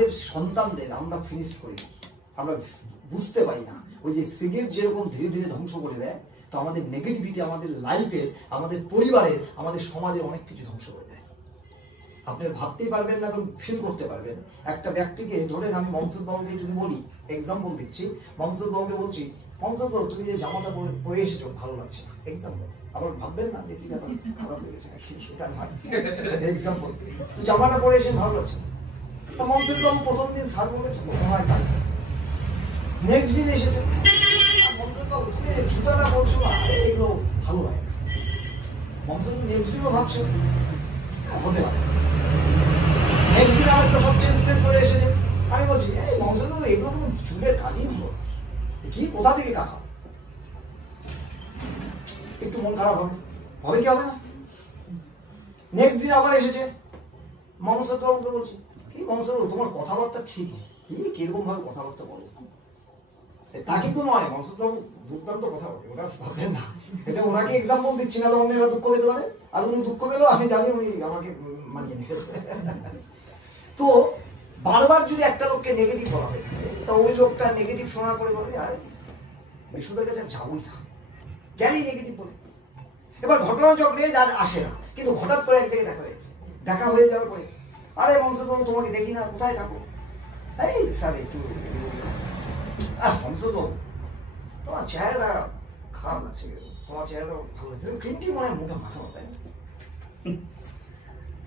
আমাদের সন্তানদের আমরা ফিনিশ করি, আমরা বুঝতে পারি না। ওই যে সিগারেট যেরকম ধীরে ধীরে ধ্বংস করে দেয়, তো আমাদের নেগেটিভিটি আমাদের লাইফের, আমাদের পরিবারের, আমাদের সমাজের অনেক কিছু ধ্বংস করে দেয়। আপনি ভাবতেই পারবেন না এবং ফিল করতে পারবেন। একটা ব্যক্তিকে ধরেন, আমি মমসুদ বাবুকে যদি বলি, এক্সাম্পল দিচ্ছি, মমসুদ বাবুকে বলছি, মমসুদ বাবু তুমি যে জামাটা পরে এসেছো ভালো লাগছে, এক্সাম্পল। আবার ভাববেন না যে কি ব্যাপার, খারাপ লেগেছে সেটা না, এক্সাম্পল। তো জামাটা পরে এসে ভালো লাগছে, তো মমসুদ বাবু প্রথম দিন স্যার বলেছে হয় তাই, নেক্সট দিন এসেছে মমসুদ বাবু তুমি জুতাটা পরছো না, এইগুলো ভালো হয়। মমসুদ নেক্সট দিনও ভাবছে হতে পারে, নেক্সট দিন আমার সব চেঞ্জ করে এসেছে। আমি বলছি এই মমসুদ বাবু এগুলো কোনো চুলের কাটিং হলো কি, কোথা থেকে কাটা? একটু মন খারাপ হবে, হবে কি হবে না? নেক্সট দিন আবার এসেছে, মমসুদ বাবুকে বলছি কি মমসুদ বাবু তোমার কথাবার্তা ঠিক, কি কিরকম ভাবে কথাবার্তা বলো? তা কিন্তু নয়, মমসুদ বাবু দুর্দান্ত কথা বলে, ওটা ভাববেন না। এটা ওনাকে এক্সাম্পল দিচ্ছি না, অন্যেরা দুঃখ পেতে পারে, আর উনি দুঃখ পেলেও আমি জানি উনি আমাকে মানিয়ে নেবে। তো বারবার যদি একটা লোককে নেগেটিভ বলা হয়, তা ওই লোকটা নেগেটিভ শোনার পরে বলবে আরে বিশুদের কাছে যাবোই না, কেনই নেগেটিভ বলে। এবার ঘটনা চক্রে যা আসে না, কিন্তু হঠাৎ করে এক জায়গায় দেখা হয়েছে, দেখা হয়ে যাওয়ার পরে আরে মমসুদ বাবু তোমাকে দেখি না, কোথায় থাকো? এই স্যার একটু মমসুদ বাবু তোমার চেহারাটা খারাপ লাগছে, তোমার চেহারাটা ভালো লাগছে, কিন্তু মনে হয় মুখে মাথা তাই।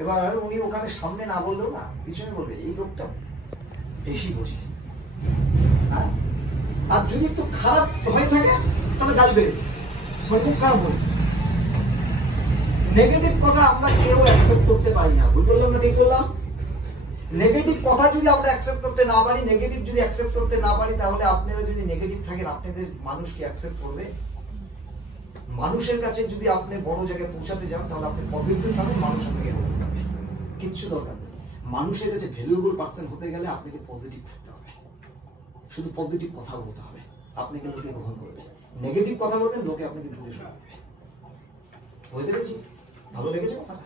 এবার উনি ওখানে সামনে না বললেও না পিছনে বলবে এই লোকটা বেশি বোঝে। হ্যাঁ, আর যদি একটু খারাপ হয়ে থাকে তাহলে গাছ বেড়ে খুব খারাপ হয়ে। নেগেটিভ কথা আমরা কেউ অ্যাকসেপ্ট করতে পারি না, ভুল বললাম না ঠিক বললাম? নেগেটিভ কথা যদি আমরা অ্যাকসেপ্ট করতে না পারি, নেগেটিভ যদি অ্যাকসেপ্ট করতে না পারি, তাহলে আপনারা যদি নেগেটিভ থাকেন আপনাদের মানুষ কি অ্যাকসেপ্ট করবে? মানুষের কাছে যদি আপনি বড় জায়গায় পৌঁছাতে যান তাহলে আপনি পজিটিভ থাকেন, মানুষ আপনাকে কিচ্ছু দরকার নেই। মানুষের কাছে ভ্যালুয়েবল পার্সন হতে গেলে আপনাকে পজিটিভ থাকতে হবে, শুধু পজিটিভ কথা বলতে হবে, আপনাকে লোকে গ্রহণ করবে। নেগেটিভ কথা বলবেন লোকে আপনাকে দূরে সরাবে। বুঝতে পেরেছি? ভালো লেগেছে কথাটা?